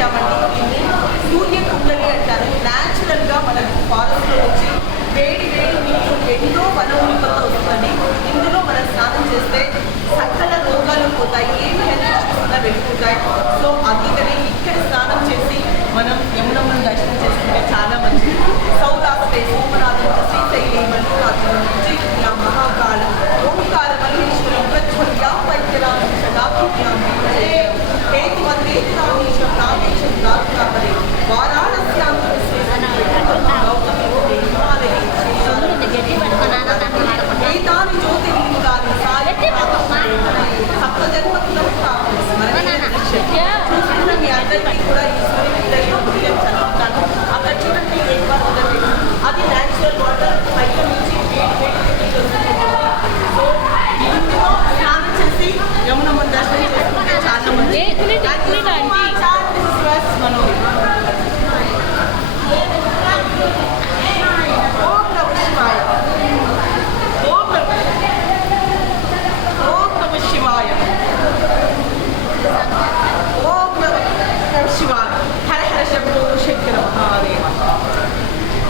వచ్చామండి సూర్య కుండలి అంటారు. న్యాచురల్గా మనకు ఫారెస్ట్లో వచ్చి వేడి వేడి నీళ్ళు ఎన్నో వనమూలికతో వస్తుంది ఇందులో మనం స్నానం చేస్తే సకల రోగాలు పోతాయి ఏమి హెల్త్ వెళ్ళిపోతాయి. సో అందుకని แต่ง